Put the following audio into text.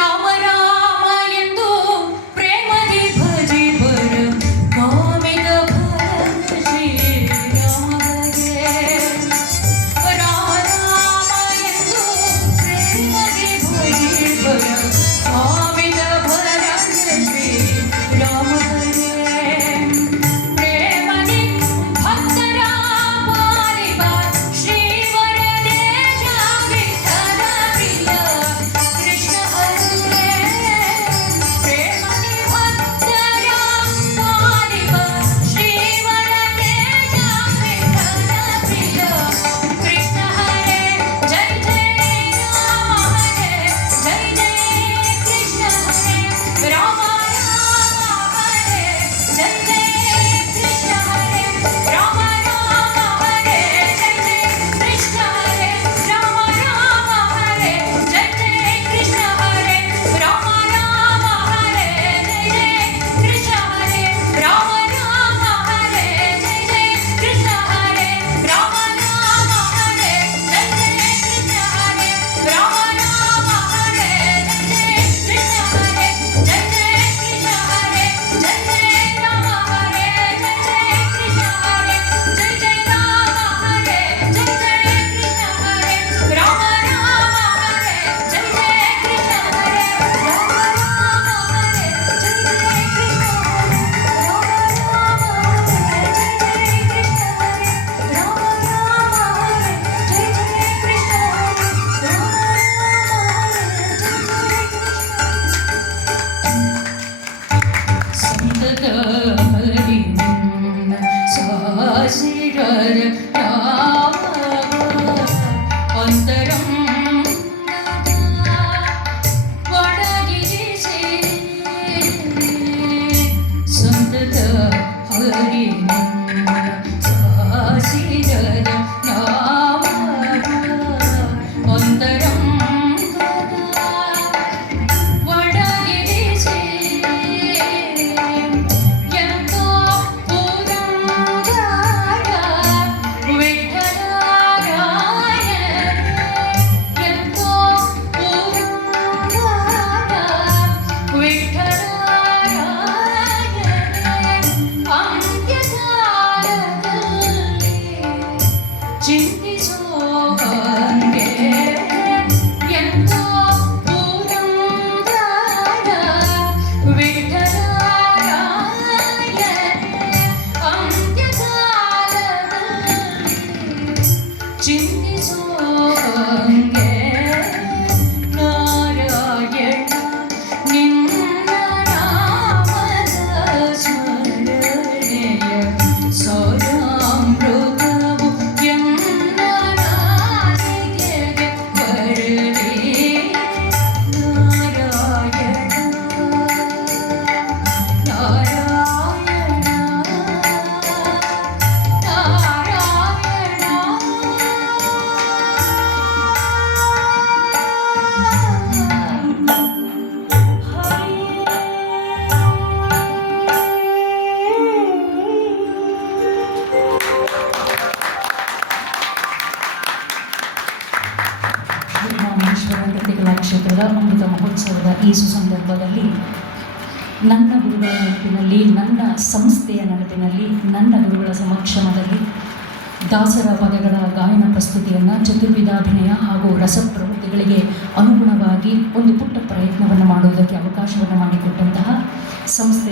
ರಾಮ ರಾಮ ಎಂದು ಪ್ರೇಮದಿ ಭಜಿ ಬರ ಕಾಮಿದ ಭರತ ಶ್ರೀರಾಮಗೆ. ರಾಮ ರಾಮ ಎಂದು ಪ್ರೇಮದಿ ಭಜಿ ಬರ ಕಾಮಿದ ಭರತ ಶ್ರೀರಾಮಗೆ. ಪ್ರೇಮದಿ ಭಕ್ತರ ಪಾಲಿಬ ಶ್ರೀವರದೇ ಜಾವಿಠಲ ಪ್ರಿಯ ಕೃಷ್ಣ ಹರೇ. ಪ್ರೇಮದಿ ಭಕ್ತರ ಪಾಲಿಬ ಶ್ರೀವರದೇ ಜಾವಿಠಲ ಪ್ರಿಯ ಕೃಷ್ಣ ಹರೇ. ಜೈ ಜೈ ರಾಮ ಹರೇ, ಜೈ ಜೈ ಕೃಷ್ಣ ಹರೇ. ರಾಮ ರಾಮ ಹರೇ, ಜೈ ಜೈ ಕೃಷ್ಣ ಹರೇ. ರಾಮ ರಾಮ ಹರೇ, ಜೈ ಜೈ ಕೃಷ್ಣ ಹರೇ. ರಾಮ ರಾಮ ಹರೇ, ಜೈ ಜೈ ಕೃಷ್ಣ ಹರೇ. ರಾಮ ರಾಮ ಹರೇ, ಜೈ ಜೈ ಕೃಷ್ಣ ಹರೇ. ರಾಮ ರಾಮ ಹರೇ, ಜೈ ಜೈ ಕೃಷ್ಣ ಹರೇ. ರಾಮ ರಾಮ ಹರೇ, ಜೈ ಜೈ ಕೃಷ್ಣ ಹರೇ. ರಾಮ ರಾಮ ಹರೇ, ಜೈ ಜೈ ಕೃಷ್ಣ ಹರೇ. ಜೈ ಜೈ ಕೃಷ್ಣ ಹರೇ, ಜೈ ಜೈ ರಾಮ ಹರೇ, ಜೈ ಜೈ ಕೃಷ್ಣ ಹರೇ. ಜೈ ಜೈ ರಾಮ ಹರೇ, ಜೈ ಜೈ ಕೃಷ್ಣ ಹರೇ. ರಾಮ ರಾಮ ಹರೇ, ಜೈ ಜೈ ಕೃಷ್ಣ ಹರೇ. ರಾಮ ರಾಮ ಹರೇ, ಜೈ ಜೈ ಕೃಷ್ಣ ಹರೇ. ರಾಮ ರಾಮ ಹರೇ, ಜೈ ಜೈ ಕೃಷ್ಣ ಹರೇ. ರಾಮ ರಾಮ ಹರೇ, ಜೈ ಜೈ ಕೃಷ್ಣ ಹರೇ. ರಾಮ ಸಂತತ ಹರಿ ನಿನ್ನ ಸಾಸಿರರ ರಾಮ ಅಂತರಂಗದ ಒಡಗಿರಿಸಿ. ಸಂತತ ಹರಿ ನಿನ್ನ ಸಾಸಿರರ ರಾಮ ಅಂತರಂಗದ ಒಡಗಿರಿಸಿ. ಎಂತೋ ಪುರಂದರ ವಿಠಲರಾಯನೇ. ಎಂತೋ ಪುರಂದರ ವಿಠಲರಾಯನೇ. ಅಂತ್ಯಕಾಲದಲ್ಲಿ ಚಿಂತಿಸೋ ಹಂಗೆ. ಎಂತೋ ಪುರಂದರ ವಿಠಲರಾಯನೇ. ಅಂತ್ಯಕಾಲದಲ್ಲಿ ಚಿಂತಿಸೋ ಹಂಗೆ. ನಾರಾಯಣ ನಿನ್ನ ನಾಮದ ಸ್ಮರಣೆಯ ಸೌರಾಮೃತವು ಎನ್ನ ನಾಲಿಗೆಗೆ ಬರಲಿ. ನಾರಾಯಣ ನಾರಾಯಣ ಶ್ರೀರಾಮೇಶ್ವರ ನೃತ್ಯ ಕ್ಷೇತ್ರದ ಅಮೃತ ಮಹೋತ್ಸವದ ಈ ಸುಸಂದರ್ಭದಲ್ಲಿ ನನ್ನ ಗುರುಗಳ ನೆನಪಿನಲ್ಲಿ, ನನ್ನ ಸಂಸ್ಥೆಯ ನೆನಪಿನಲ್ಲಿ, ನನ್ನ ಗುರುಗಳ ಸಮಕ್ಷಮದಲ್ಲಿ ದಾಸರ ಪದಗಳ ಗಾಯನ ಪ್ರಸ್ತುತಿಯನ್ನು ಚತುರ್ವಿಧಾಭಿನಯ ಹಾಗೂ ರಸಪ್ರವೃತ್ತಿಗಳಿಗೆ ಅನುಗುಣವಾಗಿ ಒಂದು ಪುಟ್ಟ ಪ್ರಯತ್ನವನ್ನು ಮಾಡುವುದಕ್ಕೆ ಅವಕಾಶವನ್ನು ಮಾಡಿಕೊಟ್ಟಂತಹ ಸಂಸ್ಥೆ